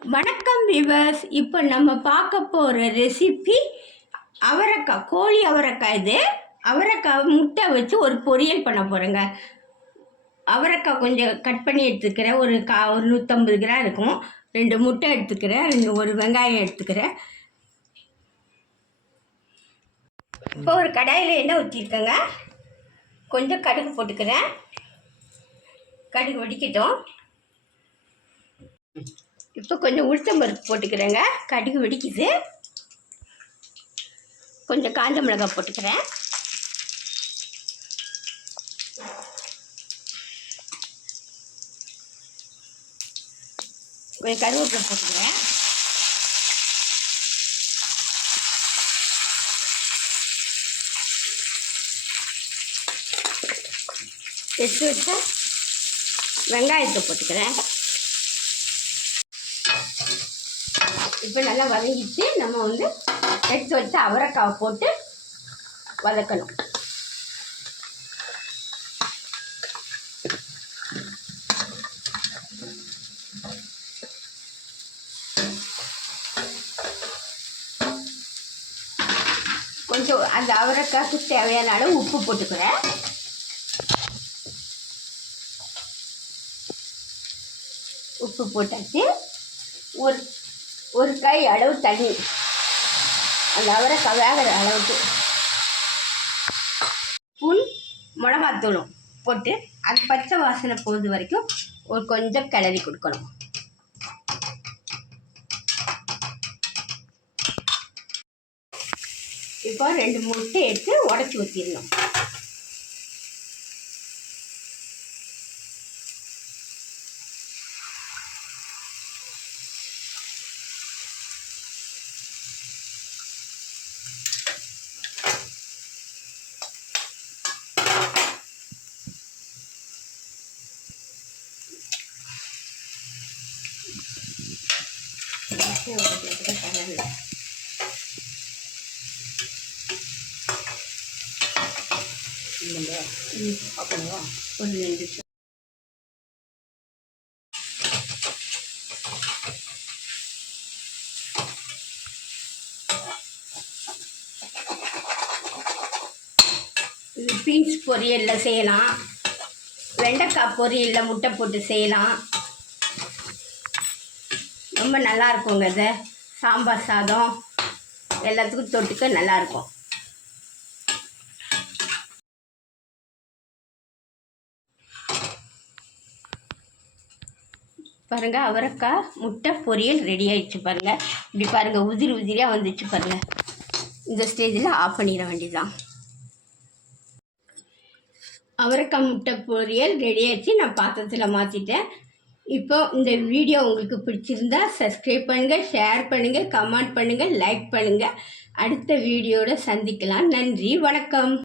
வணக்கம் விவர்ஸ் இப்போ நம்ம பார்க்க போகிற ரெசிபி அவரைக்காய் கோழி அவரைக்காய் இது. அவரைக்காய் முட்டை வச்சு ஒரு பொரியல் பண்ண போகிறேங்க அவரைக்காய் கொஞ்சம் கட் பண்ணி எடுத்துக்கிறேன். ஒரு கா ஒரு நூற்றம்பது கிராம் இருக்கும். ரெண்டு முட்டை எடுத்துக்கிறேன். ரெண்டு ஒரு வெங்காயம் எடுத்துக்கிறேன். இப்போ ஒரு கடாயில் எண்ணெய் ஊற்றிருக்கேங்க கொஞ்சம் கடுகு போட்டுக்கிறேன். கடுகு வெடிக்கட்டும். இப்போ கொஞ்சம் உளுத்தம் பருப்பு போட்டுக்கிறேங்க. கடுகு வெடிக்குது. கொஞ்சம் காஞ்ச மிளகாய் போட்டுக்கிறேன். கொஞ்சம் கருவேப்பிலை போட்டுக்கிறேன். எடுத்து வச்சா வெங்காயத்தை போட்டுக்கிறேன். இப்போ நல்லா வதங்கிட்டு நம்ம வந்து எடுத்து வச்சு அவரைக்காவை போட்டு வதக்கணும். கொஞ்சம் அந்த அவரைக்காய்க்கு தேவையான அளவு உப்பு போட்டுக்கிறேன். உப்பு போட்டாச்சு. ஒரு ஒரு கை அளவு தண்ணி. அந்த அவரை வேகிற அளவுக்கு. புல் மிளகாத்தூளும் போட்டு அது பச்சை வாசனை போகுது வரைக்கும் ஒரு கொஞ்சம் கிளறி கொடுக்கணும். இப்போ ரெண்டு முட்டை எடுத்து உடச்சி ஊற்றிடணும் கலரில் இல்லைங்க ம் அப்படியா ஒரு ரெண்டு நிமிஷம் இது பீன்ஸ் பொரியலில் செய்யலாம். வெண்டைக்காய் பொரியலில் முட்டை போட்டு செய்யலாம். ரொம்ப நல்லா இருக்குங்க இது. சாம்பார் சாதம் எல்லாத்துக்கும் தொட்டுக்க நல்லாயிருக்கும். பாருங்க அவரைக்காய் முட்டை பொரியல் ரெடி ஆயிடுச்சு பாருங்க. இப்படி பாருங்க உதிரி உதிரியாக வந்துச்சு பாருங்க. இந்த ஸ்டேஜில் ஆஃப் பண்ணிட வேண்டியதுதான். அவரைக்காய் முட்டை பொரியல் ரெடி ஆயிடுச்சு. நான் பாத்திரத்தில் மாற்றிட்டேன் இப்போ இந்த வீடியோ உங்களுக்கு பிடிச்சிருந்தா சப்ஸ்கிரைப் பண்ணுங்கள் ஷேர் பண்ணுங்கள் கமெண்ட் பண்ணுங்கள் லைக் பண்ணுங்கள் அடுத்த வீடியோட சந்திக்கலாம். நன்றி வணக்கம்.